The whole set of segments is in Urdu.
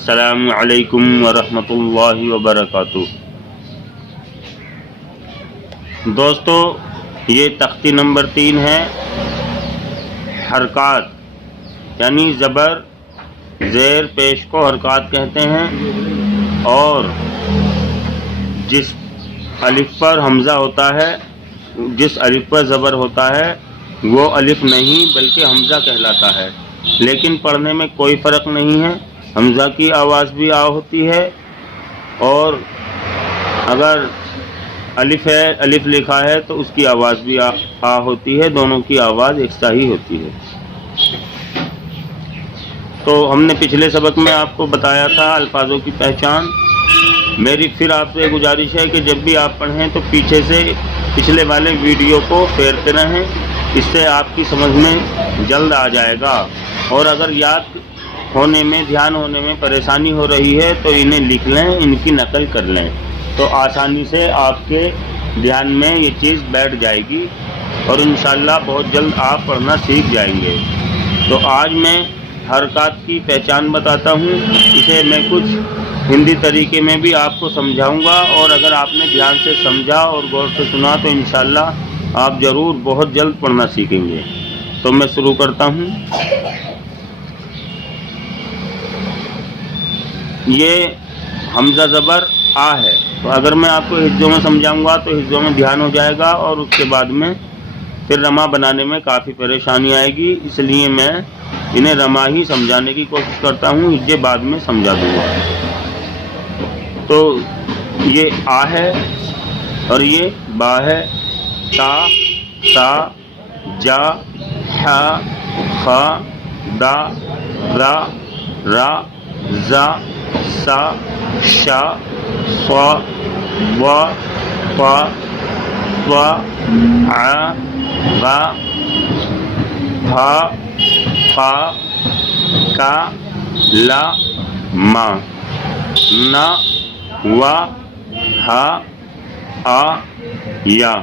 السلام علیکم ورحمۃ اللہ وبرکاتہ۔ دوستو، یہ تختی نمبر 3 ہے۔ حرکات یعنی زبر زیر پیش کو حرکات کہتے ہیں، اور جس الف پر حمزہ ہوتا ہے، جس الف پر زبر ہوتا ہے وہ الف نہیں بلکہ حمزہ کہلاتا ہے، لیکن پڑھنے میں کوئی فرق نہیں ہے۔ حمزہ کی آواز بھی آ ہوتی ہے، اور اگر الف ہے، الف لکھا ہے تو اس کی آواز بھی آ ہوتی ہے، دونوں کی آواز یکساں ہی ہوتی ہے۔ تو ہم نے پچھلے سبق میں آپ کو بتایا تھا الفاظوں کی پہچان۔ میری پھر آپ سے گزارش ہے کہ جب بھی آپ پڑھیں تو پیچھے سے پچھلے والے ویڈیو کو پھیرتے رہیں، اس سے آپ کی سمجھ میں جلد آ جائے گا، اور اگر یاد ہونے میں، دھیان ہونے میں پریشانی ہو رہی ہے تو انہیں لکھ لیں، ان کی نقل کر لیں، تو آسانی سے آپ کے دھیان میں یہ چیز بیٹھ جائے گی، اور انشاءاللہ بہت جلد آپ پڑھنا سیکھ جائیں گے۔ تو آج میں حرکات کی پہچان بتاتا ہوں، اسے میں کچھ ہندی طریقے میں بھی آپ کو سمجھاؤں گا، اور اگر آپ نے دھیان سے سمجھا اور غور سے سنا تو انشاءاللہ آپ ضرور بہت جلد پڑھنا سیکھیں گے۔ تو میں شروع کرتا ہوں۔ یہ حمزہ زبر آ ہے، تو اگر میں آپ کو حصوں میں سمجھاؤں گا تو حصوں میں دھیان ہو جائے گا، اور اس کے بعد میں پھر رما بنانے میں کافی پریشانی آئے گی، اس لیے میں انہیں رما ہی سمجھانے کی کوشش کرتا ہوں، ہجے بعد میں سمجھا دوں گا۔ تو یہ آ ہے، اور یہ با ہے، تا، سا، جا، ح، خ، دا، را، را، زا، سا، شا، ص، و، ف، ف، ع، غ، پھ، ف، ک، ل، م، ن، و، ہ، آ، یا۔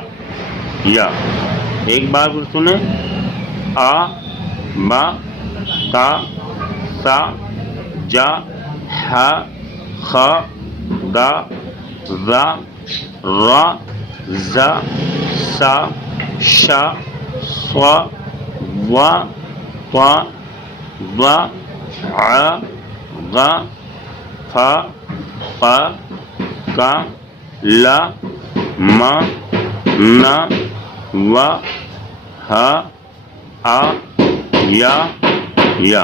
ایک بار پھر سنیں۔ آ، با، تا، سا، جا، ح، خ، دا، ذا، را، زا، سا، شا، ص، و، ف، ظ، ع، غ، ف، ق، ک، ل، م، ن، و، ہ، آ، یا۔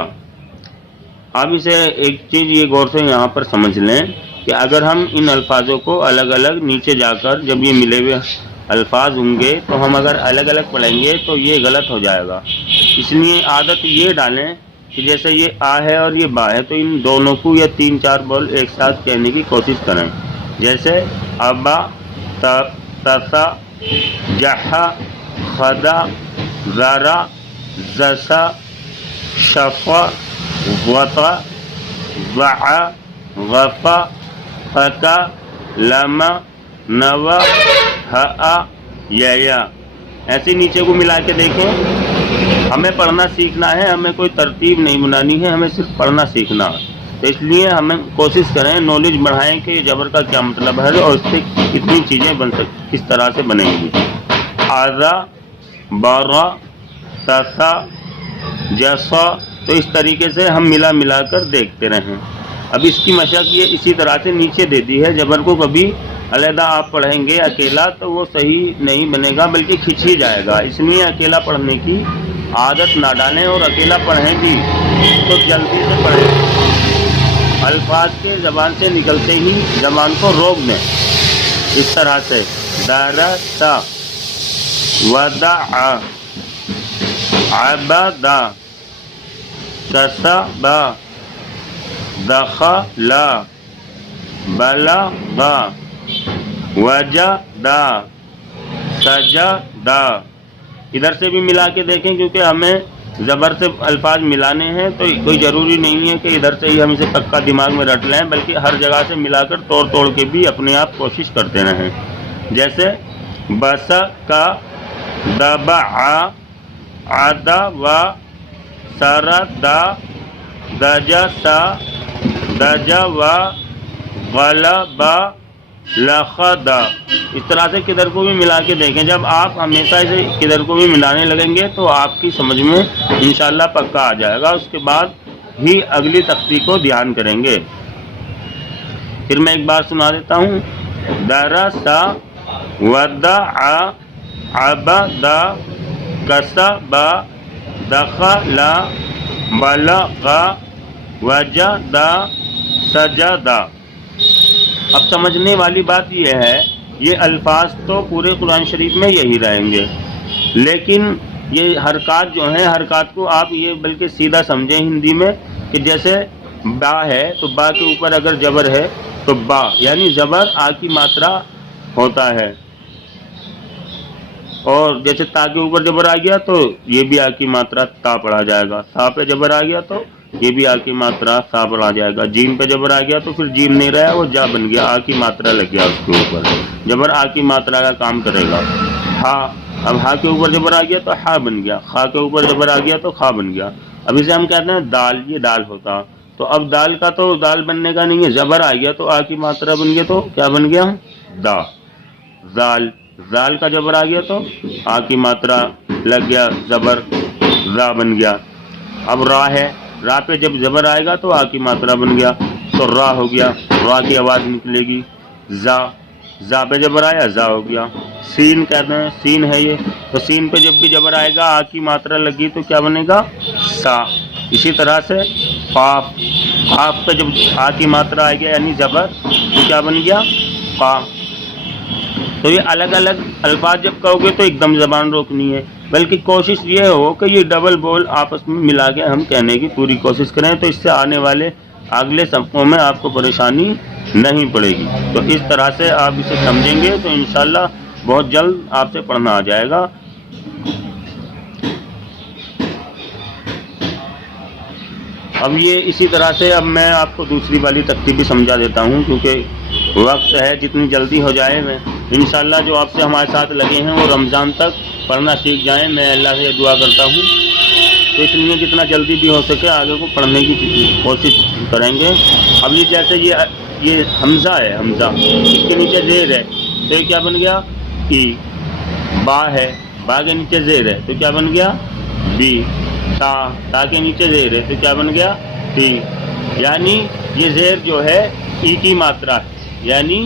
اب اسے ایک چیز یہ غور سے یہاں پر سمجھ لیں کہ اگر ہم ان الفاظوں کو الگ الگ نیچے جا کر جب یہ ملے ہوئے الفاظ ہوں گے تو ہم اگر الگ الگ پڑھیں گے تو یہ غلط ہو جائے گا، اس لیے عادت یہ ڈالیں کہ جیسے یہ آ ہے اور یہ با ہے تو ان دونوں کو یا 3-4 بول ایک ساتھ کہنے کی کوشش کریں، جیسے ابا، تسا، جہا، خدا، ذرا، زسا، شفا، وطا، ضع، غفا، فکا، لما، نوا، ہا، یا۔ ایسے نیچے کو ملا کے دیکھیں۔ ہمیں پڑھنا سیکھنا ہے، ہمیں کوئی ترتیب نہیں بنانی ہے، ہمیں صرف پڑھنا سیکھنا ہے، تو اس لیے ہمیں کوشش کریں، نالج بڑھائیں کہ جبر کا کیا مطلب ہے اور اس سے کتنی چیزیں بن سکتی، کس طرح سے بنیں گی۔ آزا، بارا، تسا، جسا، تو اس طریقے سے ہم ملا کر دیکھتے رہیں۔ اب اس کی مشق یہ اسی طرح سے نیچے دے دی ہے، جبر کو کبھی علیحدہ آپ پڑھیں گے اکیلا تو وہ صحیح نہیں بنے گا بلکہ کھنچ ہی جائے گا، اس لیے اکیلا پڑھنے کی عادت نہ ڈالیں، اور اکیلا پڑھیں بھی تو جلدی سے پڑھیں، الفاظ کے زبان سے نکلتے ہی زبان کو روک دیں، اس طرح سے درسا، ودع، عبدا، کسبا، دخل، بلغ، وجد، سجد۔ ادھر سے بھی ملا کے دیکھیں، کیونکہ ہمیں زبر سے الفاظ ملانے ہیں تو کوئی ضروری نہیں ہے کہ ادھر سے ہی ہم اسے پکا دماغ میں رٹ لیں، بلکہ ہر جگہ سے ملا کر توڑ کے بھی اپنے آپ کوشش کرتے رہیں، جیسے بس کا، دبع، عدا و، سردا، دجسا، دج و غلب لخد. اس طرح سے کدھر کو بھی ملا کے دیکھیں. جب آپ ہمیشہ اسے کدھر کو بھی ملانے لگیں گے تو آپ کی سمجھ میں انشاءاللہ پکا آ جائے گا. اس کے بعد ہی اگلی تختی کو دھیان کریں گے. پھر میں ایک بار سنا دیتا ہوں. درس ودع عبد کسب دخل بلغ وجد سجد. اب سمجھنے والی بات یہ ہے، یہ الفاظ تو پورے قرآن شریف میں یہی رہیں گے، لیکن یہ حرکات جو ہیں، حرکات کو آپ یہ بلکہ سیدھا سمجھیں ہندی میں کہ جیسے با ہے تو با کے اوپر اگر جبر ہے تو با یعنی زبر آ کی ماترا ہوتا ہے، اور جیسے تا کے اوپر جبر آ گیا تو یہ بھی آ کی ماترا تا پڑھا جائے گا. تا پہ جبر آ گیا تو یہ بھی آ کی ماترا سا پڑھا جائے گا. جیم پہ جبر آ گیا تو پھر جیم نہیں رہا، وہ جا بن گیا، آ کی ماترا لگ گیا اس کے اوپر. جبر آ کی ماترا کا کام کرے گا. ہا، اب ہا کے اوپر جبر آ گیا تو ہا بن گیا، خا کے اوپر جبر آ گیا تو خا بن گیا. اب اسے ہم کہتے ہیں دال، یہ دال ہوتا. تو اب دال کا تو دال بننے کا نہیں ہے، زبر آ گیا تو آ کی ماترا بن گیا تو کیا بن گیا؟ دا. زال، زال کا جبر آ گیا تو آ کی ماترا لگ گیا، زبر را بن گیا. اب را ہے، را پہ جب زبر آئے گا تو آ کی ماترا بن گیا تو را ہو گیا، را کی آواز نکلے گی. زا، زا پہ جبر آیا زا ہو گیا. سین کہتے ہیں، سین ہے یہ، تو سین پہ جب بھی جبر آئے گا آ کی ماترا لگی تو کیا بنے گا؟ سا. اسی طرح سے قاف، قاف پہ جب آ کی ماترا آئے گا یعنی زبر تو کیا بن گیا؟ قا. تو یہ الگ الگ الفاظ جب کہو گے تو ایک دم زبان روکنی ہے، بلکہ کوشش یہ ہو کہ یہ ڈبل بول آپس میں ملا کے ہم کہنے کی پوری کوشش کریں، تو اس سے آنے والے اگلے صفحوں میں آپ کو پریشانی نہیں پڑے گی. تو اس طرح سے آپ اسے سمجھیں گے تو انشاءاللہ بہت جلد آپ سے پڑھنا آ جائے گا. اب یہ اسی طرح سے اب میں آپ کو دوسری والی ترتیب بھی سمجھا دیتا ہوں، کیونکہ وقت ہے، جتنی جلدی ہو جائے. میں انشاءاللہ جو آپ سے ہمارے ساتھ لگے ہیں وہ رمضان تک پڑھنا سیکھ جائیں، میں اللہ سے دعا کرتا ہوں. تو اس لیے جتنا جلدی بھی ہو سکے آگے کو پڑھنے کی کوشش کریں گے. اب یہ جیسے یہ حمزہ ہے، حمزہ اس کے نیچے زیر ہے تو یہ کیا بن گیا؟ ای. با ہے، با کے نیچے زیر ہے تو کیا بن گیا؟ بی. تا، تا کے نیچے زیر ہے تو کیا بن گیا؟ ٹی. یعنی یہ زیر جو ہے ای کی ماترا ہے، یعنی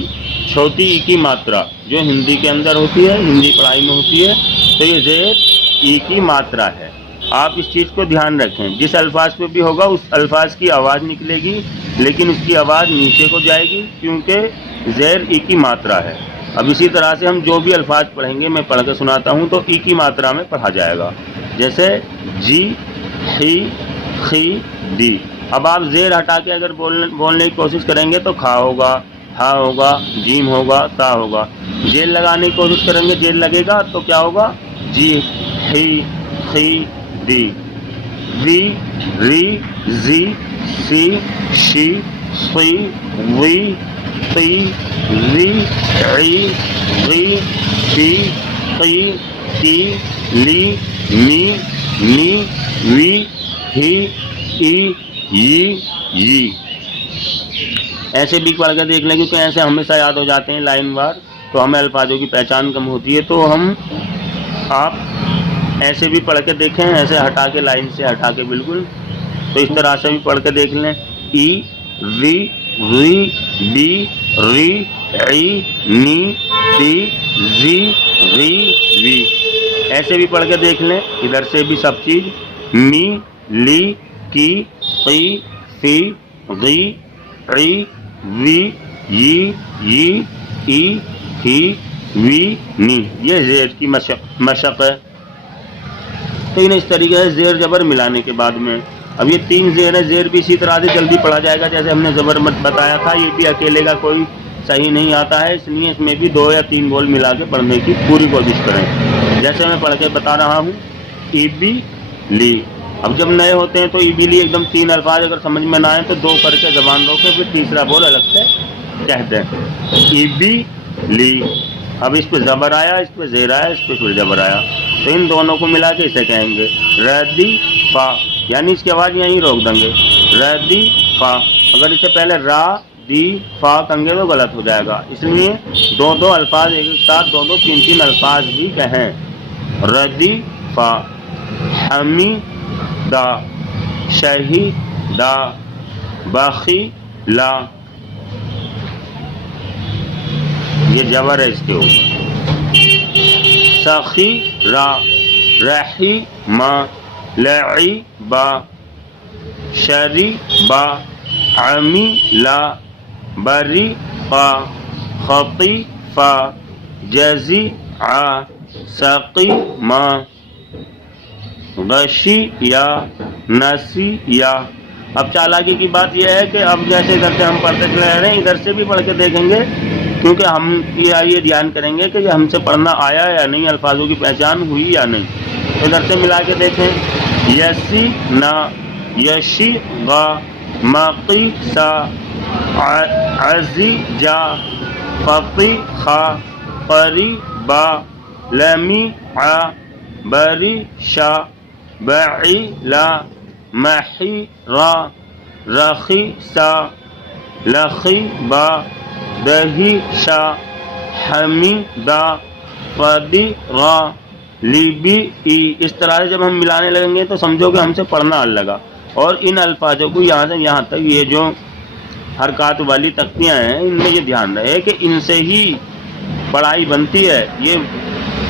چھوٹی ای کی ماترا جو ہندی کے اندر ہوتی ہے، ہندی پڑھائی میں ہوتی ہے، تو یہ زیر ای کی ماترا ہے. آپ اس چیز کو دھیان رکھیں، جس الفاظ پہ بھی ہوگا اس الفاظ کی آواز نکلے گی، لیکن اس کی آواز نیچے کو جائے گی کیونکہ زیر ای کی ماترا ہے. اب اسی طرح سے ہم جو بھی الفاظ پڑھیں گے میں پڑھ کے سناتا ہوں تو ای کی ماترا میں پڑھا جائے گا. جیسے جی، خی، خی، دی. اب آپ زیر ہٹا کے اگر بولنے کی کوشش کریں گے تو کھا ہوگا، ہا ہوگا، جیم ہوگا، تا ہوگا. جیل لگانے کی کوشش کریں گے، جیل لگے گا تو کیا ہوگا؟ جی، خی، خی، دی. وی، ری، زی، سی، شی، سی، وی، تی، لی، عی، غی، فی، قی، تی، لی، می، نی، وی، ہی، ای، ی. ایسے بھی پڑھ کے دیکھ لیں کیونکہ ایسے ہمیشہ یاد ہو جاتے ہیں لائن وار، تو ہمیں الفاظوں کی پہچان کم ہوتی ہے. تو آپ ایسے بھی پڑھ کے دیکھیں، ایسے ہٹا کے، لائن سے ہٹا کے بالکل. تو اس طرح سے بھی پڑھ کے دیکھ لیں. ای، وی، ری، بی، ری، عی، نی، تی، زی، غی، وی. ایسے بھی پڑھ کے دیکھ لیں، ادھر سے بھی سب چیز. می، لی، کی، قی، فی، غی، عی، وی، ی، ای، ہی، وی، نی. یہ زیر کی مشق ہے. تو انہیں اس طریقے سے زیر جبر ملانے کے بعد میں اب یہ 3 زیر ہے. زیر بھی اسی طرح سے جلدی پڑھا جائے گا جیسے ہم نے زبر بتایا تھا. یہ بھی اکیلے کا کوئی صحیح نہیں آتا ہے، اس لیے اس میں بھی 2 یا 3 بول ملا کے پڑھنے کی پوری کوشش کریں. جیسے میں پڑھ کے بتا رہا ہوں، ای بی لی. اب جب نئے ہوتے ہیں تو ای بی لی ایک دم 3 الفاظ اگر سمجھ میں نہ آئے تو 2 کر کے زبان رو کے پھر تیسرا بول الگ سے کہہ دیں. ای بی لی. اب اس پہ زبر آیا، اس پہ زیر آیا، اس پہ پھر زبر آیا، تو ان دونوں کو ملا کے اسے کہیں گے ردی فا، یعنی اس کی آواز یہیں روک دیں گے. ردی فا، اگر اس سے پہلے را دی فا کہیں گے تو غلط ہو جائے گا، اس لیے دو دو الفاظ ایک ساتھ دو دو تین تین الفاظ بھی کہیں، ردی فا، حمی دا، شہی دا، باخی لا، یہ جبر ہے اس کے اوپر، سخی را، رحی ما، لعی با، شری با، عمی لا، بری فا، خطی فا، جزی ع، سقی ما، غشی یا، نسی یا۔ اب چالاکی کی بات یہ ہے کہ اب جیسے ادھر سے ہم پڑھتے چلے رہے ہیں، ادھر سے بھی پڑھ کے دیکھیں گے، کیونکہ ہم یہ دھیان کریں گے کہ یہ ہم سے پڑھنا آیا یا نہیں، الفاظوں کی پہچان ہوئی یا نہیں۔ ادھر سے ملا کے دیکھیں، یسی نا، یشی غا، مقی سا، عزی جا، فقی خا، قری با، لمی ع، بری شا، بعی لا، محی را، رخی سا، لخی با، دہی شا، حمی دا، فدی را، لیبی ای۔ اس طرح سے جب ہم ملانے لگیں گے تو سمجھو کہ ہم سے پڑھنا آنے لگا، اور ان الفاظوں کو یہاں سے یہاں تک یہ جو حرکات والی تختیاں ہیں ان میں یہ دھیان رہے کہ ان سے ہی پڑھائی بنتی ہے، یہ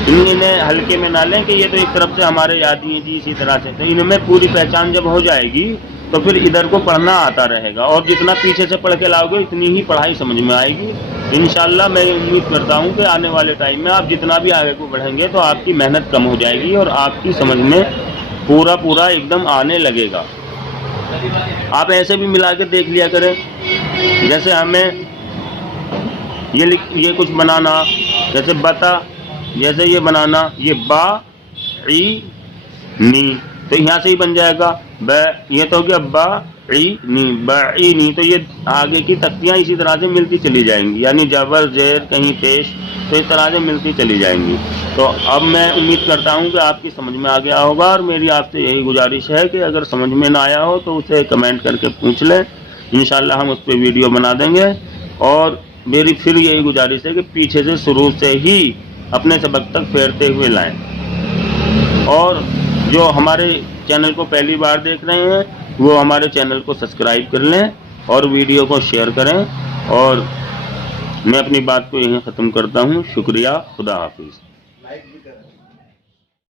انہیں ہلکے میں نہ لیں کہ یہ تو ایک طرف سے ہمارے یاد ہی ہیں جی اسی طرح سے، تو ان میں پوری پہچان جب ہو جائے گی تو پھر ادھر کو پڑھنا آتا رہے گا، اور جتنا پیچھے سے پڑھ کے لاؤ گے اتنی ہی پڑھائی سمجھ میں آئے گی انشاءاللہ۔ میں امید کرتا ہوں کہ آنے والے ٹائم میں آپ جتنا بھی آگے کو بڑھیں گے تو آپ کی محنت کم ہو جائے گی اور آپ کی سمجھ میں پورا ایک دم آنے لگے گا۔ آپ ایسے بھی ملا کے دیکھ لیا کریں، جیسے ہمیں یہ کچھ بنانا، جیسے بتا، جیسے یہ بنانا، یہ با عی نی، تو یہاں سے ہی بن جائے گا ب، یہ تو ہو گیا با عی نی، بعی نی، تو یہ آگے کی تختیاں اسی طرح سے ملتی چلی جائیں گی، یعنی جبر زیر کہیں پیش، تو اس طرح سے ملتی چلی جائیں گی۔ تو اب میں امید کرتا ہوں کہ آپ کی سمجھ میں آ گیا ہوگا، اور میری آپ سے یہی گزارش ہے کہ اگر سمجھ میں نہ آیا ہو تو اسے کمنٹ کر کے پوچھ لیں، انشاءاللہ ہم اس پہ ویڈیو بنا دیں گے۔ اور میری پھر یہی گزارش ہے کہ پیچھے سے شروع سے ہی اپنے سبق تک پھیرتے ہوئے لائیں، اور جو ہمارے چینل کو پہلی بار دیکھ رہے ہیں وہ ہمارے چینل کو سبسکرائب کر لیں اور ویڈیو کو شیئر کریں، اور میں اپنی بات کو یہیں ختم کرتا ہوں۔ شکریہ، خدا حافظ۔